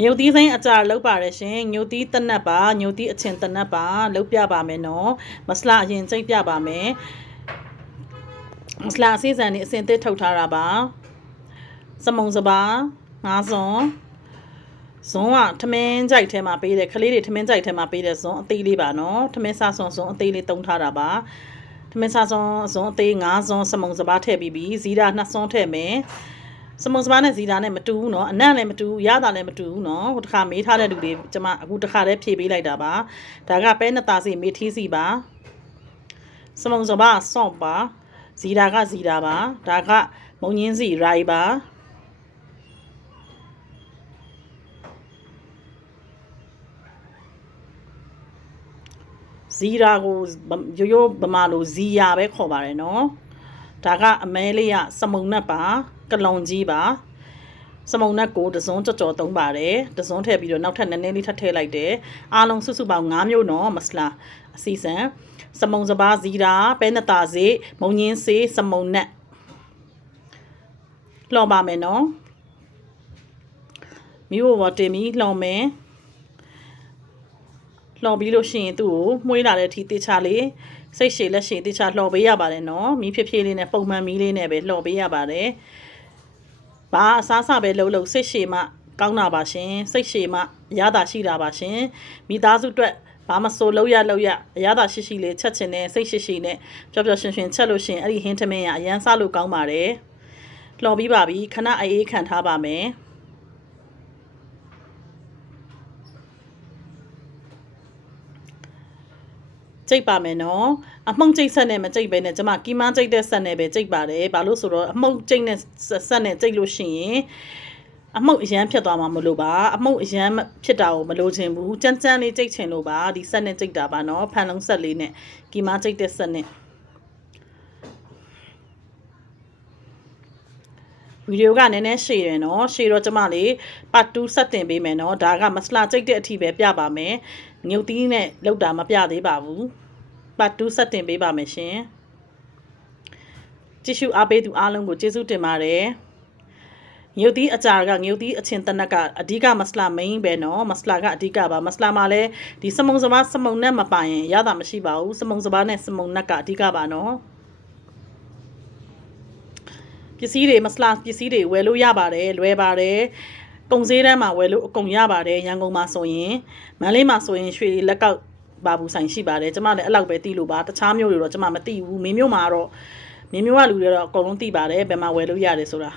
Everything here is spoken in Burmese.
ညုတ်သီးစိမ်းအကြာလောက်ပါတယ်ရှင်ညုတ်သီးတနတ်ပါညုတ်သီးအချင်တနတ်ပါလောက်ပြပါမယ်နော်မဆလာအရင်စိတ်ပြပါမယ်မဆလာအစည်းစံနေအစင်သစ်ထုတ်ထားတာပါစမုံစပါငါးစွန်ဇွန်ကထမင်းကြိုက်ထဲမှာပေးတယ်ခလေးတွေထမင်းကြိုက်ထဲမှာပေးတယ်ဇွန်အသေးလေးပါနော်ထမင်းစားစွန်ဇွန်အသေးလေးတုံးထားတာပါထမင်းစားစွန်ဇွန်အသေးငါးစွန်စမုံစပါထည့်ပြီးပြီဇီတာနှစ်စွန်ထည့်မယ်စမုံစပါးနဲ့ဇီတာနဲ့မတူဘူးเนาะအနံ့လည်းမတူဘူးရတာလည်းမတူဘူးเนาะဟိုတစ်ခါမေးထားတဲ့လူတွေကျွန်မအခုတစ်ခါတည်းဖြည့်ပေးလိုက်တာပါဒါကပဲနှစ်သားစီမေးထီးစီပါစမုံစပါးဆော့ပါဇီတာကဇီတာပါဒါကမုံညင်းစီရိုက်ပါဇီတာကိုရိုးရိုးဗမာလိုဇီယာပဲခေါ်ပါတယ်เนาะဒါကအမဲလေးကစမုံနက်ပါကလုံကြီးပါစမုံနက်ကိုတစုံကြော်သုံးပါတယ်တစုံထည့်ပြီးတော့နောက်ထပ်နည်းနည်းလေးထပ်ထည့်လိုက်တယ်အားလုံးစုစုပေါင်း9မျိုးနော်မဆလာအစီစံစမုံစပါးဇီတာပဲနတာစေးမုံညင်းစေးစမုံနက်လှော်ပါမယ်နော်မျိုးဝတင်ပြီးလှော်မယ်လှော်ပြီးလို့ရှိရင်သူ့ကိုမှုေးလာတဲ့အထိတေချာလေးစိတ်ရှည်လက်ရှည်တေချာလှော်ပေးရပါတယ်နော်မီးဖြည်းဖြည်းလေးနဲ့ပုံမှန်မီးလေးနဲ့ပဲလှော်ပေးရပါတယ်ဘာအစားအစာပဲလှုပ်စိတ်ရှည်မှကောင်းတာပါရှင်စိတ်ရှည်မှရတာရှိတာပါရှင်မိသားစုအတွက်ဘာမဆိုလှုပ်ရအရသာရှိလေးချက်ချင်တဲ့စိတ်ရှိနဲ့ပျော်ပျော်ရွှင်ရွှင်ချက်လို့ရှင်အဲ့ဒီဟင်းထမင်းရအရန်စားလို့ကောင်းပါတယ်လှော်ပြီးပါပြီခဏအေးခံထားပါမယ်ကြိတ်ပါမယ်နော်အမှုန့်ကြိတ်ဆက်နဲ့မကြိတ်ပဲနဲ့ကျွန်မကီမန်းကြိတ်တဲ့ဆက်နဲ့ပဲကြိတ်ပါတယ်ဘာလို့ဆိုတော့အမှုန့်ကြိတ်နဲ့ဆက်နဲ့ကြိတ်လို့ရှိရင်အမှုန့်အရန်ဖြစ်သွားမှာမလို့ပါအမှုန့်အရန်ဖြစ်တာကိုမလို့ချင်ဘူးကြမ်းကြမ်းလေးကြိတ်ချင်လို့ပါဒီဆက်နဲ့ကြိတ်တာပါနော်ဖန်လုံးဆက်လေးနဲ့ကီမန်းကြိတ်တဲ့ဆက်နဲ့ဗီဒီယိုကနည်းနည်းရှည်ရယ်နော်ရှည်တော့ကျွန်မလေးpart 2ဆက်တင်ပေးမယ်နော်ဒါကမဆလာကြိတ်တဲ့အထိပဲပြပါမယ်ငုတ်သီးနဲ့လောက်တာမပြသေးပါဘူးpart 2ဆက်တင်ပေးပါမယ်ရှင်ကြည့်ရှုအားပေးသူအားလုံးကိုကျေးဇူးတင်ပါတယ်ငုတ်သီးအကြာကငုတ်သီးအချင်းတနက်ကအဓိကမဆလာ main ပဲเนาะမဆလာကအဓိကပါမဆလာမှာလည်းဒီစမုံစပါးစမုံနဲ့မပိုင်ရင်ရတာမရှိပါဘူးစမုံစပါးနဲ့စမုံနက်ကအဓိကပါเนาะပစ္စည်းတွေမဆလာပစ္စည်းတွေဝယ်လို့ရပါတယ်လွယ်ပါတယ်ကုန်စည်တန်းမှာဝယ်လို့အကုန်ရပါတယ်ရန်ကုန်မှာဆိုရင်မန္တလေးမှာဆိုရင်ရွှေလက်ကောက်ဘာဘူးဆိုင်ရှိပါတယ်ကျမလည်းအဲ့လောက်ပဲသိလို့ပါတခြားမျိုးတွေတော့ကျမမသိဘူးမင်းမျိုးမှာတော့မင်းမျိုးကလူတွေတော့အကုန်လုံးသိပါတယ်ဘယ်မှာဝယ်လို့ရတယ်ဆိုတာ